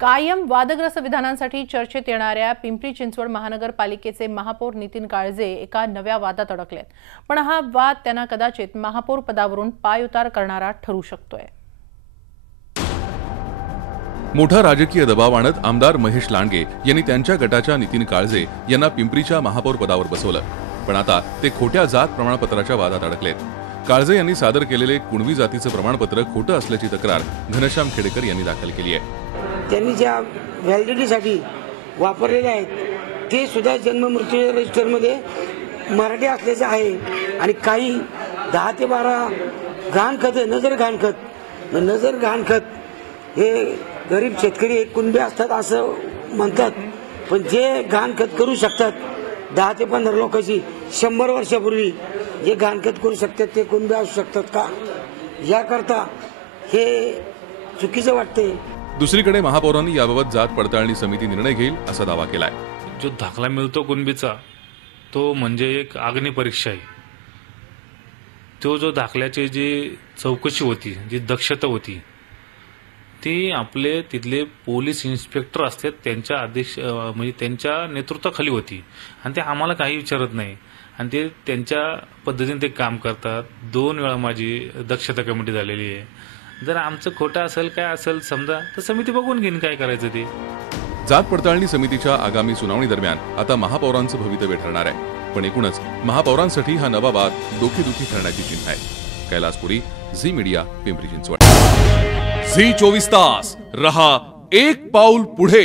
कायम वादग्रस्त विधानांसाठी चर्चेत येणाऱ्या पिंपरी चिंचवड महानगरपालिकेचे महापौर नितीन काळजे एका नव्या वादात अडकलेत। पण हा वाद त्यांना कदाचित महापौर पदावरून पायउतार करणारा ठरू शकतोय। मोठा राजकीय दबाव आणत आमदार महेश लांडगे यांनी त्यांच्या गटाच्या नितीन काळजे यांना पिंपरीच्या महापौर पदावर बसवलं। पण आता ते खोट्या जात प्रमाणपत्राच्या वादात अडकलेत। काळजे यांनी सादर केलेले कुणबी जातीचं प्रमाणपत्र खोटं असल्याची तक्रार घनश्याम खेडेकर यांनी दाखल केली आहे। त्यांनी ज्या व्हॅलिडिटीसाठी वापरलेले आहेत ते सुद्धा जन्म मृत्यू रजिस्टरमध्ये मराठी असल्याचे आहे आणि काही 10 ते 12 गहाणखत नजर गहाणखत हे गरीब शेतकरी कुणबे असतात असं म्हणतात, पण जे गहाणखत करू शकतात 10 ते 15 लोकांची 100 वर्षापूर्वी जे गहाणखत करू शकतात ते कुणबे असू शकतात का, याकरता हे चुकीचं वाटते। दुसरीकडे महापौरांनी याबाबत जात पडताळणी समिती निर्णय घेईल असा दावा केलाय। जो दाखला मिळतो कुणबीचा तो म्हणजे एक अग्निपरीक्षा आहे। तो जो दाखल्याची जी चौकशी होती, जी दक्षता होती, ती आपले तिथले पोलीस इन्स्पेक्टर असतात त्यांच्या आदेश म्हणजे त्यांच्या नेतृत्वाखाली होती आणि ते आम्हाला काही विचारत नाही आणि ते त्यांच्या पद्धतीने ते काम करतात। 2 वेळा माझी दक्षता कमिटी झालेली आहे। जर आमचं खोटं असेल काय असेल समजा तर समिती बघून घेईन काय करायचं ते। जात पडताळणी समितीच्या आगामी सुनावणी दरम्यान आता महापौरांचं भवितव्य ठरणार आहे। पण एकूणच महापौरांसाठी हा नवा वाद डोकेदुखी ठरण्याची चिन्ह आहे। कैलासपुरी, झी मीडिया, पिंपरी चिंचवड। झी 24 तास रहा एक पाऊल पुढे।